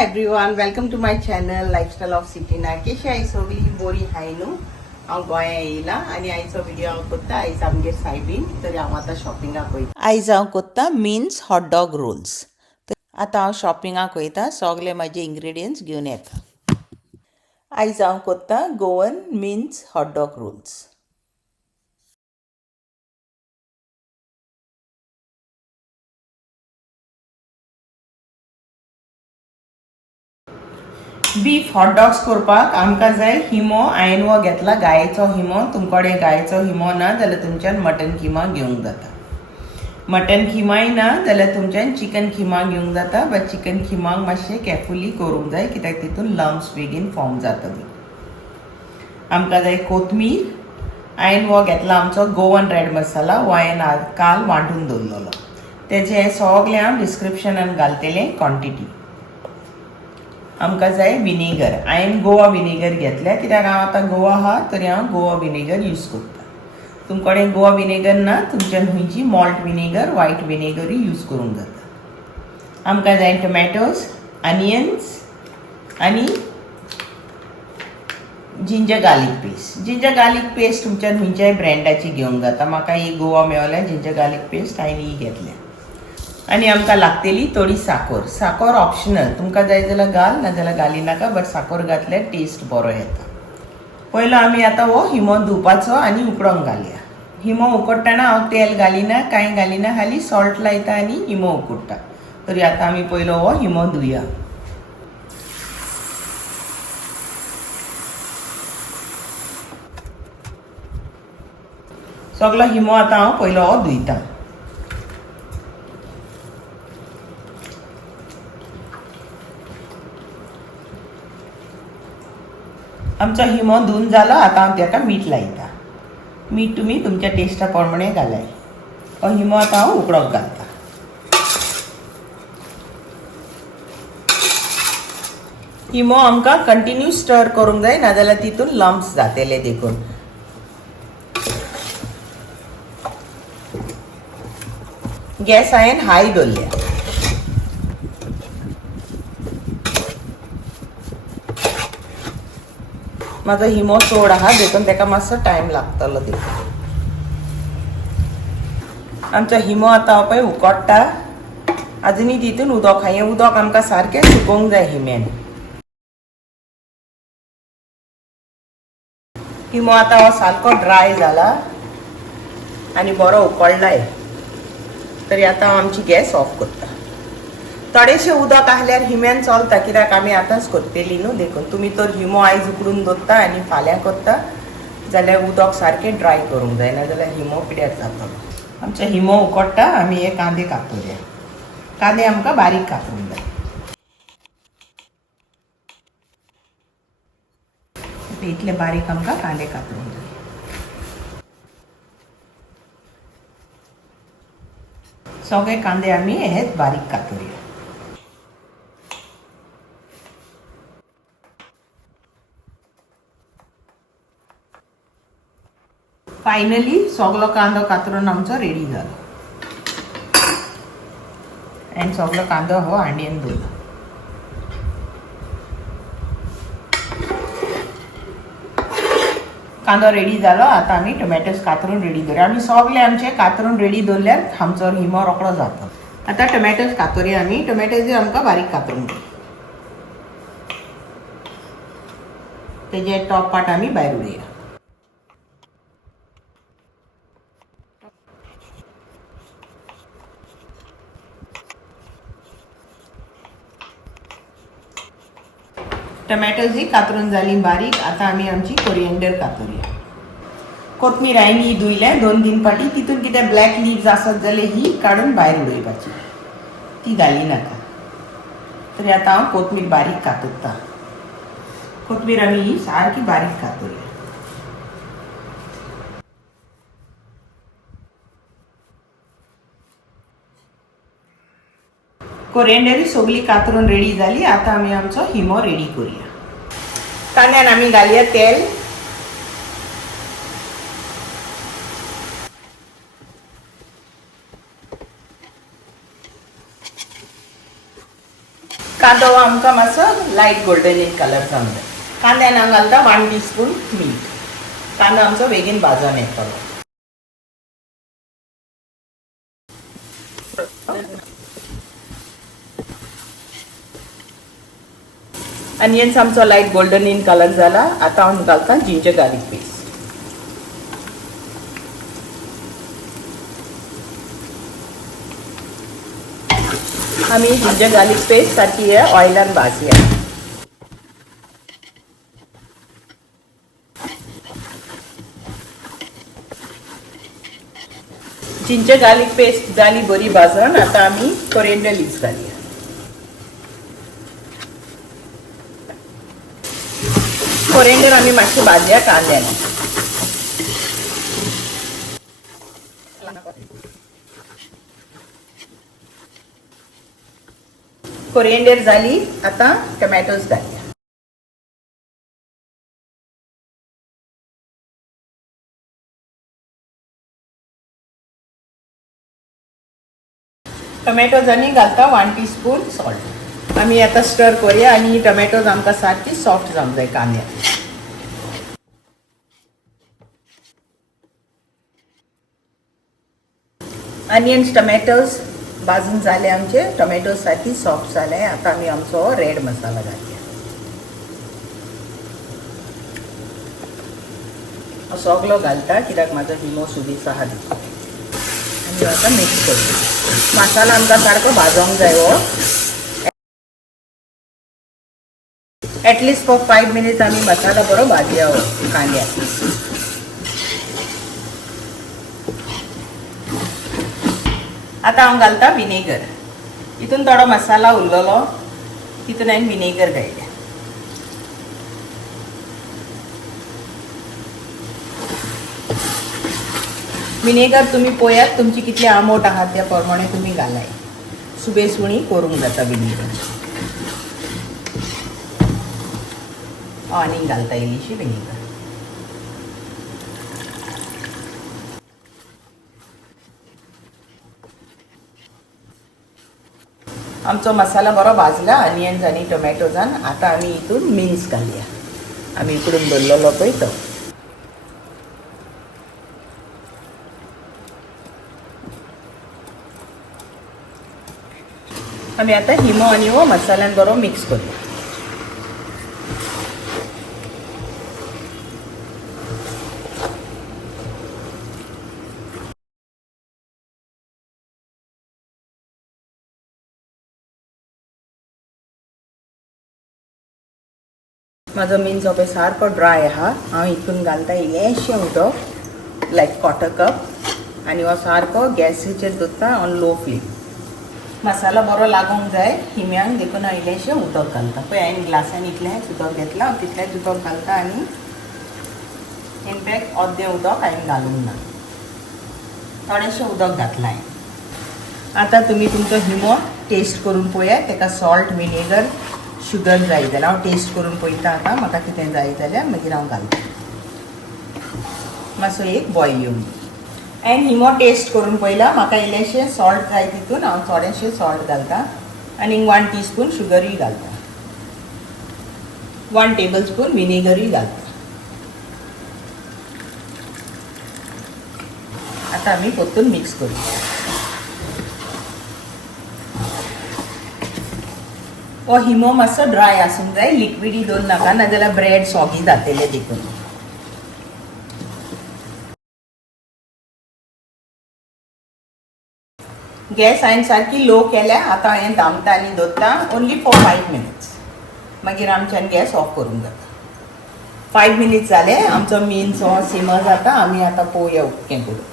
High everyone, welcome to my channel lifestyle of सिटीना. कशी आई सगळी बरी हाय न्हू. हांव गोंया येयला आनी आयचो व्हिडिओ हांव कोत्ता. आयज आमगेर सायबीण, तरी हांव आतां शॉपिंगाक वयता. आयज हांव कोत्ता मिन्स हॉटडॉग रोल्स. आतां हांव शॉपिंगाक वयता, सगळे म्हाजे इंग्रेडियंट्स घेवन येता. आयज हांव कोत्ता Goan means hot dog rolls. Beef hot dogs करपाक आमकां जाय हिमो. हांवें वो घेतला गायेचो हिमो. तुमकडे गायेचो हिमो ना जाल्यार तुमच्यान मटन किमा घेवंक जाता. मटन किमाय ना जाल्यार तुमच्यान चिकन किमा घेवंक जाता. बट चिकन किमाक मातशें केअरफुली करूंक जाय, कित्याक तितून लम्स बेगीन फॉर्म जातली. आमकां जाय कोथमीर. हांवें वो घेतला आमचो गोवन रेड मसाला. हो हांवें काल वांटून दवरलेलो. तेजें सगळें हांव डिस्क्रिप्शनान घालतलें क्वॉन्टिटी. आमकां जाय विनेगर. हांवें गोवा विनेगर घेतल्या, कित्याक हांव आतां गोवा आहा तरी हांव गोवा विनेगर यूज करता. तुमकडे गोवा विनेगर ना तुमच्यान खंयची मॉल्ट विनेगर, व्हायट विनेगरूय यूज करूंक जाता. आमकां जाय टोमॅटोज, अनियन्स आनी ginger garlic paste. Ginger garlic paste तुमच्यान खंयच्याय ब्रँडाची घेवंक जाता. म्हाका ही गोवा मेवल्या जिंजर गार्लीक पेस्ट, हांवें ही घेतल्या. आनी आमकां लागतली थोडी साखर. साखर ऑप्शनल, तुमकां जाय जाल्यार घाल, नाजाल्यार घाली नाका, बट साखर घातल्यार टेस्ट बरो येता. पयलो आमी आतां हो हिमो धुवपाचो आनी उकडोंक घालया. हिमो उकडटना हांव तेल घालिना, कांय घालिना, खाली सॉल्ट लायता आनी हिमो उकडटा. तरी आतां आमी पयलो हो हिमो धुया. सगळो हिमो आतां हांव पयलो हो धुयता. आमचो हिमो धुवन जालो. आतां हांव ताका मीठ लायता. मीठ तुमी तुमच्या टेस्टा प्रमाणे घालाय. हो हिमो आतां हांव उकडोंक घालता. हिमो आमकां कंटिन्यू स्टर करूंक जाय, नाजाल्यार तितून लम्स जातले देखून. गॅस हांवें हाय दवरल्या. म्हाजो हिमो चड आहा देखून ताका मातसो टायम लागतलो देखून. आमचो हिमो आतां हो पळय उकडटा. आजुनूय तितून उदक आहा. हें उदक आमकां सारकें सुकोवंक जाय हिम्यान. हिमो आतां हो सारको ड्राय जाला आनी बरो उकडलाय. तरी आतां हांव आमची गॅस ऑफ करता. थोडेशें उदक आहल्यार हिम्यान चलता, कित्याक आमी आतांच करतली न्हू देखून. तुमी तर हिमो आयज उकडून दवरता आनी फाल्यां करता जाल्यार उदक सारकें ड्राय करूंक जाय, नाजाल्यार हिमो पिड्यार जातलो. आमचो हिमो उकडटा. आमी हे कांदे कातुया. कांदे आमकां बारीक कातरूंक जाय. इतले बारीक आमकां कांदे कातरूंक जाय. सगळे कांदे आमी हेच बारीक कातुया. फायनली सगळो कांदो कातरून आमचो रेडी जालो. आनी सगळो कांदो हो हांडयेन दवरलो. कांदो रेडी जालो. आतां आमी टोमॅटोज कातरून रेडी करूया. आमी सगळे आमचे कातरून रेडी दवरल्यार आमचो हिमो रोखडो जाता. आतां टोमॅटोज कातुया आमी. टोमॅटोज आमकां बारीक कातरून जाय. तेजे टॉप पार्ट आमी भायर उडया. टोमॅटोज कातरून जाली बारीक. आतां आमी आमची कोरिएंडर कातुया. कोथमीर हांवें ही धुयल्या 2-3 फाटी. तितून कितें ब्लॅक लिव्स आसत जाल्यार ही काडून भायर उडोवपाची, ती घाली नाका. तरी आतां हांव कोथमीर बारीक कातरता. कोथमीर आमी ही सारकी बारीक कातुया. कोरिएंडर सगळी कातरून रेडी जाली. आतां आमी आमचो हिमो रेडी करूया. कांद्यान आमी घालया तेल. कांदो हो आमकां मातसो लायट गोल्डन इन कलर जावन जाय. कांद्यान हांव घालता 1 टीस्पून मीठ. कांदो आमचो बेगीन भाजून येतलो. अनियन्स आमचो लायट गोल्डन इन कलर जाला. आतां हांव घालता जिंजर गार्लिक पेस्ट. आमी जिंजर गार्लिक पेस्ट सारकी हे ऑयलान भाजया. जिंजर गार्लिक पेस्ट जाली बरी भाजून. आतां आमी कोरिएंडर लीव्स घालया. कोरिएंडर आमी मातशी भाजया कांद्यान. कोरिएंडर जाली. आतां टोमॅटोज घालया. टोमॅटोज आनी घालता 1 टीस्पून सॉल्ट. आमी आतां स्टर करूया आनी टोमॅटोज आमकां सारकी सॉफ्ट जावंक जाय कांद्यान. अनियन्स टोमॅटोज भाजून जाले आमचे. टोमॅटोज सारकी सॉफ्ट जाले. आतां आमी आमचो रेड मसाला घालया. हांव सगलो घालता कित्याक म्हाजो हिमो सुबीस आहा दिसता. आनी आतां मिक्स करता. मसाला आमकां सारको भाजोंक जाय. हो एटलिस्ट फॉर 5 मिनिट्स आमी मसाला बरो भाजया हो कांद्याक. आतां हांव घालता विनेगर. हितून थोडो मसाला उरलेलो तितून हांवें विनेगर घातल्या. विनेगर तुमी पळयात तुमची कितली आंबट आहात त्या प्रमाणे तुमी घालाय. सुबेसुणी करूंक जाता विनेगर. आनीक घालता इल्लीशी विनेगर. आमचो मसाला बरो भाजला अनियन्स आनी टोमॅटोजान. आतां आमी हितून मिन्स घालया. आमी इकडून दवरलेलो पळय तो. आमी आतां हिमो आनी हो मसाल्यान बरो मिक्स करूया. म्हाजो मिन्स हो पळय सारको ड्राय आहा. हांव हितून घालता इल्लेशें उदक लायक 1/4 कप आनी हो सारको गॅसीचेर दवरता ऑन लो फ्लेम. मसाला बरो लागूंक जाय हिम्यांक देखून हांव इल्लेशें उदक घालता. पळय हांवें ग्लासान इतलेंच उदक घेतलां. हांव तितलेंच उदक घालता आनी इनफॅक्ट अर्दें उदक हांवें घालूंक ना. थोडेंशें उदक घातलां हांवें. आतां तुमी तुमचो हिमो टेस्ट करून पळयात. ताका सॉल्ट विनेगर शुगर जाय जाल्यार हांव टेस्ट करून पळयता. आतां म्हाका कितें जाय जाल्यार मागीर हांव घालता. मातसो एक बॉयल येवंक दी. हांवें हिमो टेस्ट करून पळयला. म्हाका इल्लेशें सॉल्ट जाय तितून हांव थोडेंशें सॉल्ट घालता आनी 1 टीस्पून शुगरूय घालता. 1 टेबल स्पून विनेगरूय घालता. आतां आमी परतून मिक्स करूया. हो हिमो मातसो ड्राय आसूंक जाय. लिक्विडी दवरूंक नाका नाजाल्यार ब्रेड सॉगी जातले देखून. गॅस हांवें सारकी लो केल्या. आतां हांवें धामता आनी दवरता ओन्ली फॉर 5 मिनिट्स. मागीर आमच्यान गॅस ऑफ करूंक जाता. 5 मिनिट्स जाले. आमचो मिन्स हो सिमर जाता. आमी आतां पळोवया उक्कें करून.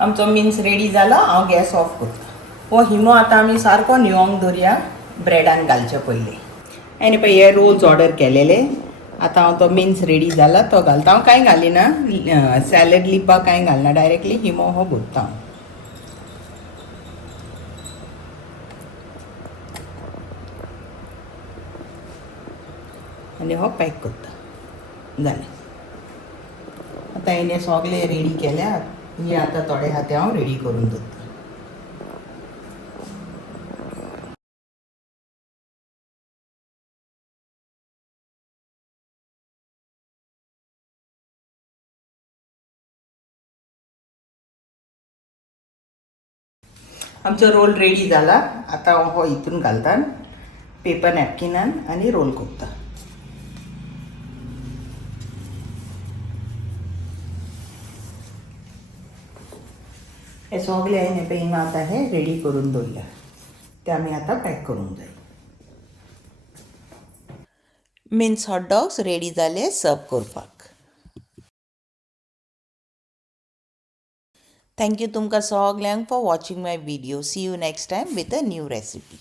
आमचो मिन्स रेडी जाला. हांव गॅस ऑफ करता. हो हिमो आतां आमी सारको न्हिवोंक दवरया ब्रेडान घालचे पयलीं. हांवें पळय हे रोल्स ऑर्डर केलेले. आतां हांव तो मिन्स रेडी जाला तो घालता. हांव कांय घालिना. सॅलड लिपाक कांय घालना. डायरेक्टली हिमो हो भरता हांव. आनी हो पॅक करता. जालें. आतां हिने सगळे रेडी केल्यात ही आतां थोडे हाते हांव रेडी करून दवरता. आमचो रोल रेडी जाला. आतां हांव हो हितून घालता पेपर नॅपकिनान आनी रोल कोत्ता. हे सगळे हांवें पळय हिंगा आतां हे रेडी करून दवरल्या ते आमी आतां पॅक करूंक जाय. मिन्स हॉट डॉग्स रेडी जाले सर्व करपाक. थँक्यू तुमकां सगल्यांक for watching my video. See you next time with a new recipe.